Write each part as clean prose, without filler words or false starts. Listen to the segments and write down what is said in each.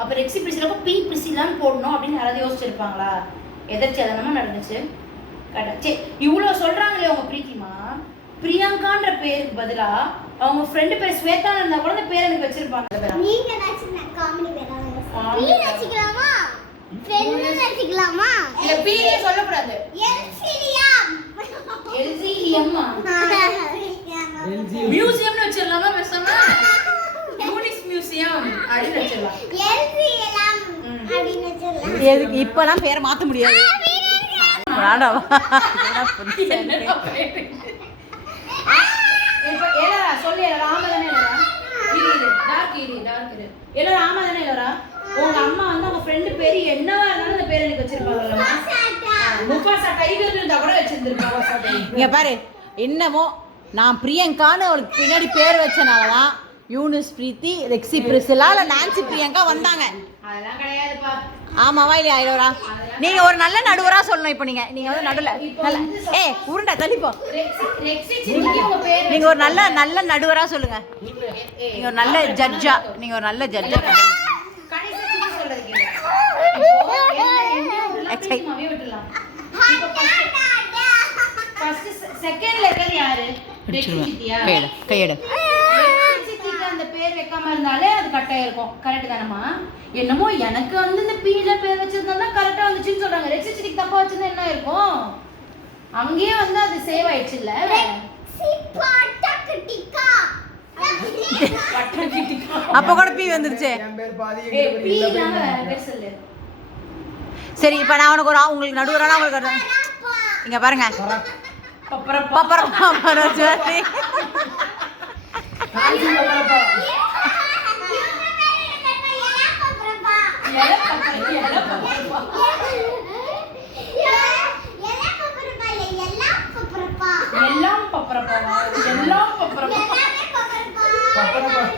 அப்ப Rexy Priscilla B பிரிசிலான்னு போடணும் அப்படின்னு யாராவது யோசிச்சிருப்பாங்களா? எதர்ச்சியா நடந்துச்சு. சரி, இவ்வளோ சொல்றாங்களே அவங்க பிரீத்திமா, பிரியங்கான்ற பேருக்கு பதிலா அவங்க ஃப்ரெண்டு பேர் ஸ்வேதா இருந்தா கூட அந்த பேர் எனக்கு வச்சிருப்பாங்க. நீங்க நச்சன காமெடி வேறாங்க. பீ நச்சிக்கலாமா? ஃப்ரெண்ட் நச்சிக்கலாமா? இல்ல பீயே சொல்ல கூடாது. எல்சிலியம். எல்சிலியம்மா. மியூசியம்னு வச்சிரலாமா பேசாம? யூனிஸ் மியூசியம் அப்படி வச்சிரலாம். எல்சிலியம் அப்படி வச்சிரலாம். எதுக்கு இப்பலாம் பேரை மாத்த முடியாது. ராடாவா இப்ப ஏலரா சொல்லு. ராமதானே ஏலரா? இது டார்க் ஏலரா ராமதானே ஏலரா? உங்க அம்மா வந்து அவங்க ஃப்ரெண்ட் பேர் என்னவா இருந்தாலும் அந்த பேர் எனக்கு வச்சிருப்பாங்கல்ல. முஃபாசா டைகர் இருந்தா கூட வச்சிருந்திருப்பாங்க. இங்க பாரு, என்னமோ நான் பிரியங்கான்னு அவளுக்கு பின்னாடி பேர் வச்சனாலதான் யூனிஸ் பிரீத்தி, ரெக்ஸி பிரிசிலா இல்ல நான்சி பிரியங்கா வந்தாங்க. அதெல்லாம் கிடையாதுப்பா. ஆமாவா இல்லையா ஐலோரா? நீங்க ஒரு நல்ல நடுவரா சொல்லணும். இப்போ நீங்க வந்து நடுல உருண்டை தள்ளிப்போ. நீங்க ஒரு நல்ல நடுவரா சொல்லுங்க. நீங்க ஒரு நல்ல ஜட்ஜா. செகண்ட்ல இருக்கிறது யாரு? கையெடு. அந்த பேர் வைக்காம இருந்தாலே அது கரெக்டா இருக்கும். கரெக்ட் தானம்மா? என்னமோ எனக்கு வந்து இந்த பீல பேர் வச்சிருந்தா கரெக்டா வந்துச்சுன்னு சொல்றாங்க. ரெக்ஸி சிட்டிக்கு தப்பா வச்சிருந்தா என்ன இருக்கும்? அங்கேயே வந்து அது சேவ் ஆயிடுச்சு இல்ல? அப்ப கூட பீ வந்துருச்சு. சரி, இப்ப நான் உங்களுக்கு நடுவரானா உங்களுக்கு இங்க பாருங்க.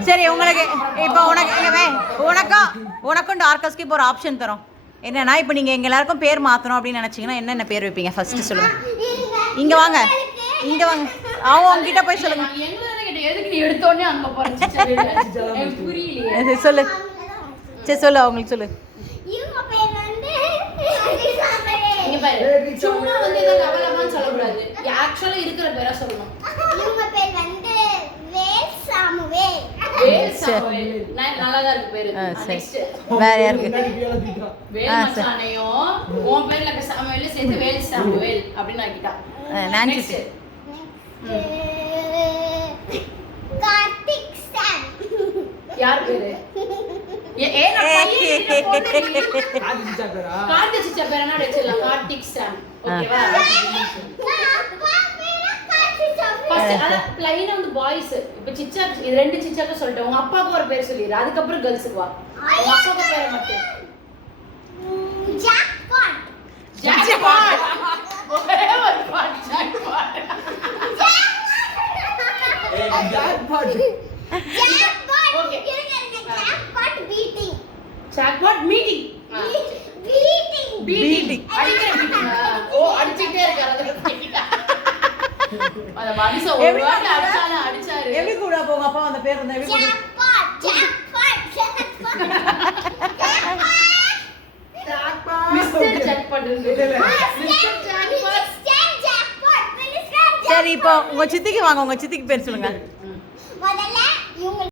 சரி, உங்களுக்கு இப்போ உனக்கும் டார்கஸ்க்கு இப்போ ஒரு ஆப்ஷன் தரோம். என்னன்னா, இப்போ நீங்க எங்க எல்லாருக்கும் பேர் மாத்தணும் அப்படின்னு நினைச்சீங்கன்னா என்னென்ன பேர் வைப்பீங்க? ஃபர்ஸ்ட் சொல்லுங்க. இங்க வாங்க. அவங்க உங்ககிட்ட போய் சொல்லுங்க. சொல்லு. சரி சொல்லு, அவங்களுக்கு சொல்லு. சும்மா வந்து லவலவான்னு சொல்லக்கூடாது. ஆக்சுவலா இருக்கிற பேரா சொல்லணும். இவங்க பேர் வந்து வேல் சாமுவேல். நல்லாதான் இருக்கு பேரு. நெக்ஸ்ட் வேற யாருக்கு? வேல் மச்சானையும் உன் பேர்ல இருக்க சாமுவேல் சேர்த்து வேல் சாமுவேல் அப்படின்னு ஆக்கிட்டா. நான்சி. கார்த்திக் சாம். யார் பேரு? கார்த்திக் சிச்சா பேர் என்ன வச்சிரலாம்? கார்த்திக் சாம். ஓகேவா? லைனா வந்து பாய்ஸ். இப்ப சிச்சா இது ரெண்டு சிச்சாக்கு சொல்லிட்டேன். உங்க அப்பாவுக்கு ஒரு பேர் சொல்லிடு. அதுக்கு அப்புறம் கேர்ள்ஸ்க்கு வா. உங்க அப்பாவுக்கு பேர் மட்டும். ஜாக்பாட். ஒரே ஒரு பாட் jackpot. Okay. Jackpot beating. Jackpot meeting. Beating. அடிச்சிட்டே இருக்காரு. அத மனுஷ ஒரு வாட்டி அடிச்சாரு. எப்படி கூட போங்க அப்பா அந்த பேர் வந்து எப்படி? Mister jackpot. சரி, இப்போ உங்க சித்திக்கு வாங்க. உங்க சித்திக்கு பேர் சொல்லுங்க. முதல்ல